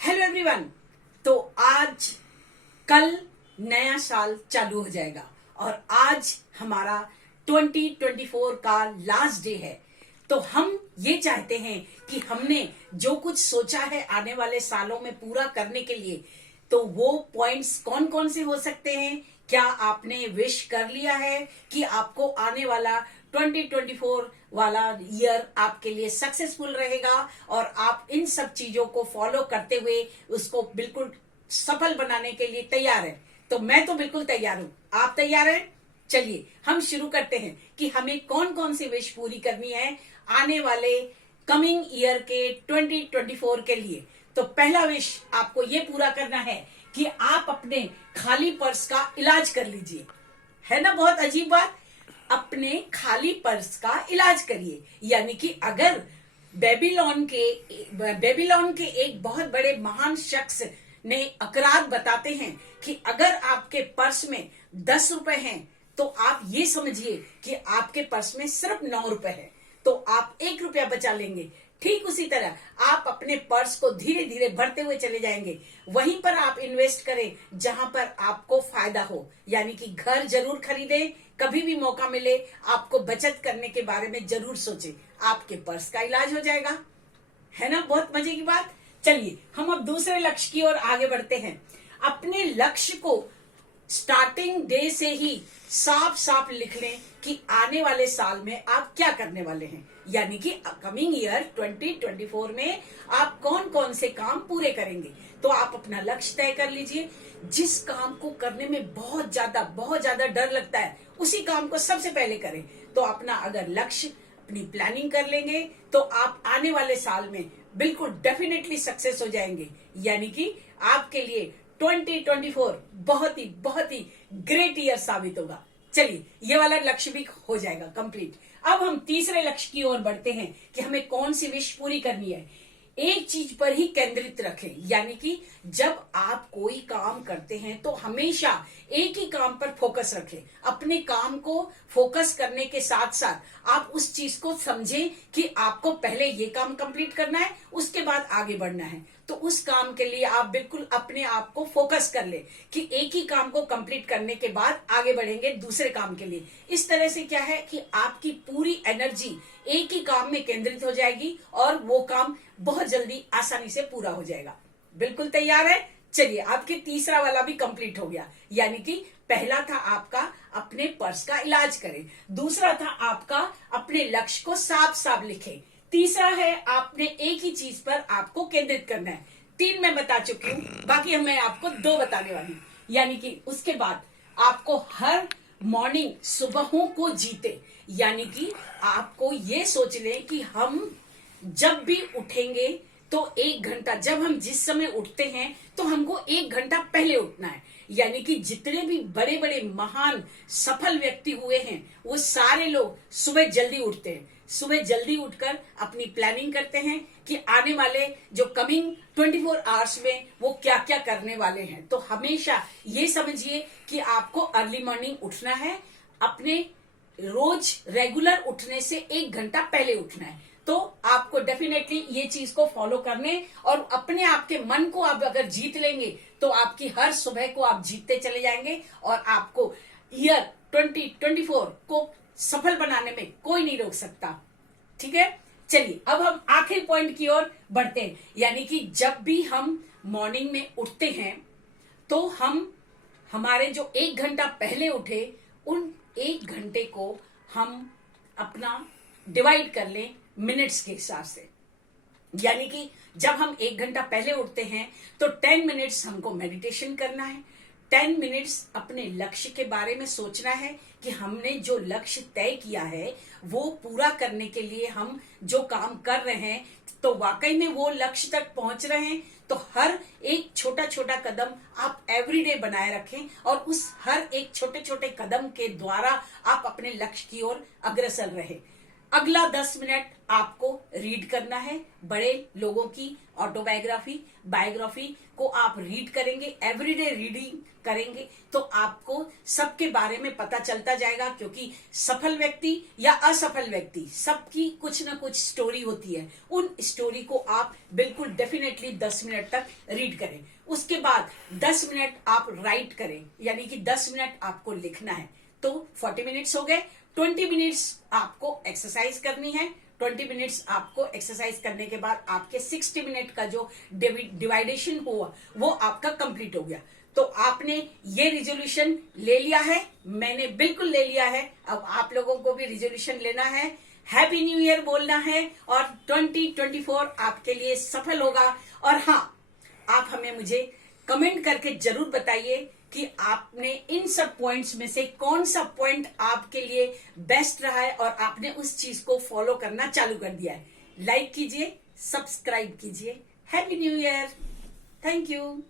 Hello everyone. तो आज कल नया साल चालू हो जाएगा और आज हमारा 2024 का लास्ट डे है। तो हम ये चाहते हैं कि हमने जो कुछ सोचा है आने वाले सालों में पूरा करने के लिए, तो वो पॉइंट्स कौन कौन से हो सकते हैं। क्या आपने विश कर लिया है कि आपको आने वाला 2024 वाला ईयर आपके लिए सक्सेसफुल रहेगा और आप इन सब चीजों को फॉलो करते हुए उसको बिल्कुल सफल बनाने के लिए तैयार है। तो मैं तो बिल्कुल तैयार हूं। आप तैयार हैं? चलिए हम शुरू करते हैं कि हमें कौन कौन सी विश पूरी करनी है आने वाले कमिंग ईयर के 2024 के लिए। तो पहला विश आपको ये पूरा करना है कि आप अपने खाली पर्स का इलाज कर लीजिए। है ना बहुत अजीब बात। अपने खाली पर्स का इलाज करिए। यानी कि अगर बेबीलोन के एक बहुत बड़े महान शख्स ने अकरार बताते हैं कि अगर आपके पर्स में 10 रुपए हैं तो आप ये समझिए कि आपके पर्स में सिर्फ 9 रुपए है, तो आप 1 रुपया बचा लेंगे। ठीक उसी तरह आप अपने पर्स को धीरे धीरे भरते हुए चले जाएंगे। वहीं पर आप इन्वेस्ट करें जहां पर आपको फायदा हो। यानी कि घर जरूर खरीदें, कभी भी मौका मिले आपको बचत करने के बारे में जरूर सोचें। आपके पर्स का इलाज हो जाएगा। है ना बहुत मजे की बात। चलिए हम अब दूसरे लक्ष्य की ओर आगे बढ़ते हैं। अपने लक्ष्य को स्टार्टिंग डे से ही साफ साफ लिख लें कि आने वाले साल में आप क्या करने वाले हैं। यानी कि कमिंग ईयर 2024 में आप कौन कौन से काम पूरे करेंगे। तो आप अपना लक्ष्य तय कर लीजिए। जिस काम को करने में बहुत ज्यादा डर लगता है उसी काम को सबसे पहले करें। तो अपना अगर लक्ष्य अपनी प्लानिंग कर लेंगे तो आप आने वाले साल में बिल्कुल डेफिनेटली सक्सेस हो जाएंगे। यानी कि आपके लिए 2024 बहुत ही ग्रेट ईयर साबित होगा। चलिए ये वाला लक्ष्य भी हो जाएगा कंप्लीट। अब हम तीसरे लक्ष्य की ओर बढ़ते हैं कि हमें कौन सी विश पूरी करनी है। एक चीज पर ही केंद्रित रखें। यानी कि जब आप कोई काम करते हैं तो हमेशा एक ही काम पर फोकस रखें। अपने काम को फोकस करने के साथ साथ आप उस चीज को समझें कि आपको पहले ये काम कंप्लीट करना है, उसके बाद आगे बढ़ना है। तो उस काम के लिए आप बिल्कुल अपने आप को फोकस कर ले कि एक ही काम को कंप्लीट करने के बाद आगे बढ़ेंगे दूसरे काम के लिए। इस तरह से क्या है कि आपकी पूरी एनर्जी एक ही काम में केंद्रित हो जाएगी और वो काम बहुत जल्दी आसानी से पूरा हो जाएगा। बिल्कुल तैयार है? चलिए आपके तीसरा वाला भी कंप्लीट हो गया। यानी कि पहला था आपका अपने पर्स का इलाज करें, दूसरा था आपका अपने लक्ष्य को साफ साफ लिखें, तीसरा है आपने एक ही चीज पर आपको केंद्रित करना है। 3 मैं बता चुकी हूँ, बाकी मैं आपको 2 बताने वाली हूँ। यानी कि उसके बाद आपको हर मॉर्निंग सुबहों को जीते। यानी कि आपको ये सोच लें कि हम जब भी उठेंगे तो 1 घंटा, जब हम जिस समय उठते हैं तो हमको 1 घंटा पहले उठना है। यानी कि जितने भी बड़े बड़े महान सफल व्यक्ति हुए हैं वो सारे लोग सुबह जल्दी उठते हैं। सुबह जल्दी उठकर अपनी प्लानिंग करते हैं कि आने वाले जो कमिंग 24 आवर्स में वो क्या क्या करने वाले हैं। तो हमेशा ये समझिए कि आपको अर्ली मॉर्निंग उठना है। अपने रोज रेगुलर उठने से 1 घंटा पहले उठना है। तो आपको डेफिनेटली ये चीज को फॉलो करने और अपने आप के मन को आप अगर जीत लेंगे तो आपकी हर सुबह को आप जीतते चले जाएंगे और आपको ईयर 2024 को सफल बनाने में कोई नहीं रोक सकता। ठीक है, चलिए अब हम आखिरी पॉइंट की ओर बढ़ते हैं। यानी कि जब भी हम मॉर्निंग में उठते हैं तो हम हमारे जो 1 घंटा पहले उठे उन 1 घंटे को हम अपना डिवाइड कर लें मिनट्स के हिसाब से। यानी कि जब हम 1 घंटा पहले उठते हैं तो 10 मिनट्स हमको मेडिटेशन करना है, 10 मिनट्स अपने लक्ष्य के बारे में सोचना है कि हमने जो लक्ष्य तय किया है वो पूरा करने के लिए हम जो काम कर रहे हैं तो वाकई में वो लक्ष्य तक पहुंच रहे हैं। तो हर एक छोटा छोटा कदम आप एवरीडे बनाए रखें और उस हर एक छोटे छोटे कदम के द्वारा आप अपने लक्ष्य की ओर अग्रसर रहे। अगला 10 मिनट आपको रीड करना है। बड़े लोगों की ऑटोबायोग्राफी, बायोग्राफी को आप रीड करेंगे, एवरीडे रीडिंग करेंगे तो आपको सबके बारे में पता चलता जाएगा, क्योंकि सफल व्यक्ति या असफल व्यक्ति सबकी कुछ ना कुछ स्टोरी होती है। उन स्टोरी को आप बिल्कुल डेफिनेटली 10 मिनट तक रीड करें। उसके बाद 10 मिनट आप राइट करें, यानी कि 10 मिनट आपको लिखना है। तो 40 मिनट्स हो गए। 20 मिनट्स आपको एक्सरसाइज करनी है। 20 मिनट्स आपको एक्सरसाइज करने के बाद आपके 60 मिनट का जो डिवाइडेशन हुआ वो आपका कंप्लीट हो गया। तो आपने ये रिजोल्यूशन ले लिया है, मैंने बिल्कुल ले लिया है। अब आप लोगों को भी रिजोल्यूशन लेना है, हैप्पी न्यू ईयर बोलना है और 2024 आपके लिए सफल होगा। और हाँ, आप हमें मुझे कमेंट करके जरूर बताइए कि आपने इन सब पॉइंट्स में से कौन सा पॉइंट आपके लिए बेस्ट रहा है और आपने उस चीज को फॉलो करना चालू कर दिया है। लाइक कीजिए, सब्सक्राइब कीजिए। Happy new year, thank you.